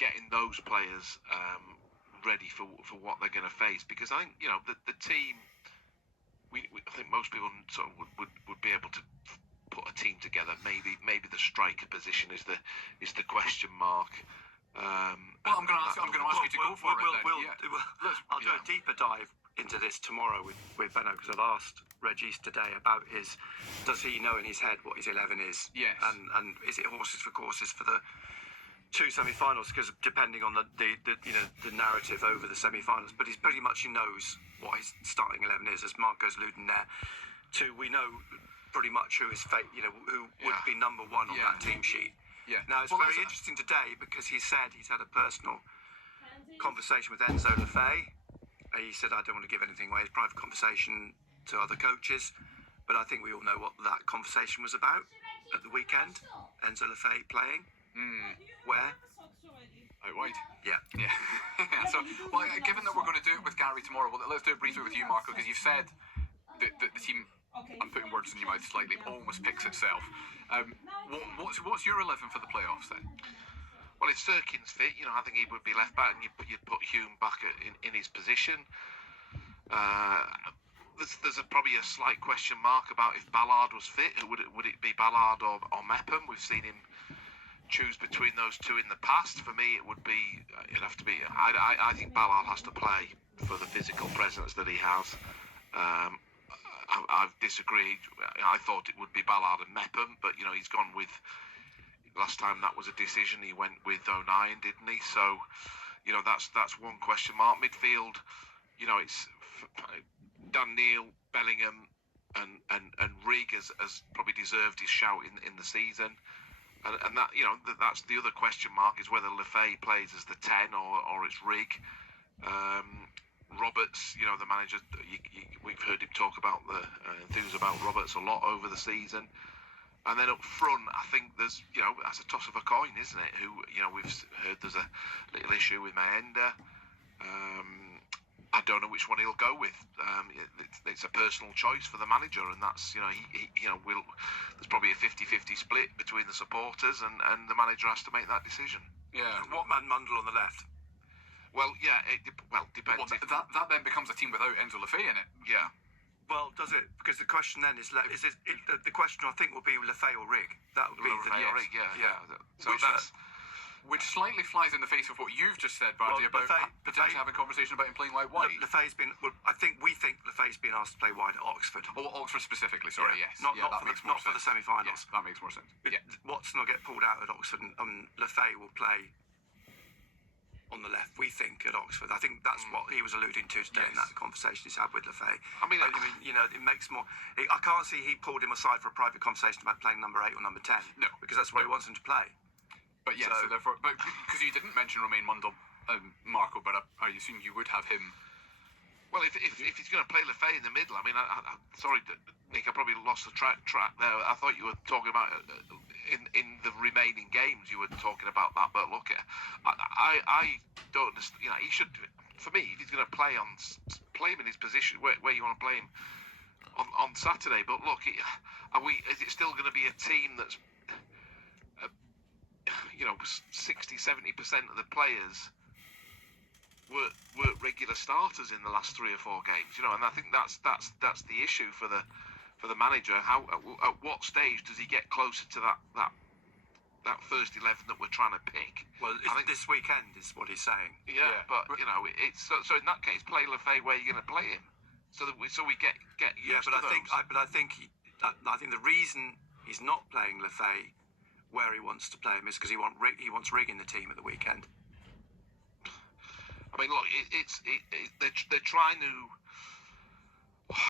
getting those players ready for what they're going to face, because I think the team. I think most people sort of would be able to put a team together. Maybe the striker position is the question mark. Well, I'm going to ask you to go for it. I'll do a deeper dive into this tomorrow with Benno, because I've asked Regis today about does he know in his head what his 11 is? Yes. And is it horses for courses for the two semi-finals? Because depending on the narrative over the semi-finals, but he pretty much knows what his starting 11 is, as Marco's alluding there to. We know pretty much who is who would be number one on that team sheet. Yeah. Now it's very interesting today, because he said he's had a personal conversation with Enzo Lefebvre. He said, I don't want to give anything away. It's a private conversation to other coaches, but I think we all know what that conversation was about at the weekend. Enzo Lefebvre playing. Where? Out wide. Yeah. So, well, given that we're going to do it with Gary tomorrow, well, let's do it briefly with you, Marco, because you've said that the team, I'm putting words in your mouth slightly, almost picks itself. What's your 11 for the playoffs then? Well, if Sirkin's fit, I think he would be left back, and you'd put Hume back in his position. There's probably a slight question mark about if Ballard was fit. Would it be Ballard or Mepham? We've seen him choose between those two in the past. For me, it'd have to be. I think Ballard has to play for the physical presence that he has. I've disagreed. I thought it would be Ballard and Mepham, but he's gone with. Last time that was a decision, he went with O'Nien, didn't he? So, that's one question mark. Midfield, it's Dan Neil, Bellingham, and Rigg has probably deserved his shout in the season. And that that's the other question mark, is whether Lefebvre plays as the 10 or it's Rigg. Roberts, the manager, we've heard him talk about the enthuse about Roberts a lot over the season. And then up front, I think there's, that's a toss of a coin, isn't it? We've heard there's a little issue with Maenda. I don't know which one he'll go with. It's a personal choice for the manager, and that's, there's probably a 50-50 split between the supporters, and the manager has to make that decision. Yeah. What man Mundle on the left? Well, yeah, depends. Well, that then becomes a team without Enzo Lefebvre in it. Yeah. Well, does it? Because the question then is the question I think will be Lefebvre or Rigg. That would be Rigg, yeah. So which slightly flies in the face of what you've just said, Bardi, about potentially having a conversation about him playing like wide. Lefebvre's been. Well, we think Lefebvre's been asked to play wide at Oxford. Oh, Oxford specifically. Sorry, yes. Not for the semi-finals. Yes, that makes more sense. Yeah. Watson will get pulled out at Oxford, and Lefebvre will play on the left, we think, at Oxford. I think that's what he was alluding to today in that conversation he's had with Lefebvre. I mean, it makes more. I can't see he pulled him aside for a private conversation about playing number 8 or number 10. No, because that's where he wants him to play. But yes, so therefore, because you didn't mention Romain Mundle, Marco, but I assume you would have him. Well, if he's going to play Lefebvre in the middle, I mean, sorry, Nick, I probably lost the track there. I thought you were talking about in the remaining games. You were talking about that, but look, I don't understand. He should. For me, if he's going to play him in his position where you want to play him on Saturday. But look, is it still going to be a team that's 60-70% of the players were regular starters in the last 3 or 4 games, and I think that's the issue for the manager. At what stage does he get closer to that first 11 that we're trying to pick? Well, I think this weekend is what he's saying. Yeah. But it's so in that case, play Lefebvre where you're going to play him, so we get used to those. I think the reason he's not playing Lefebvre where he wants to play him is because he wants Rigg in the team at the weekend. I mean, look, they're trying to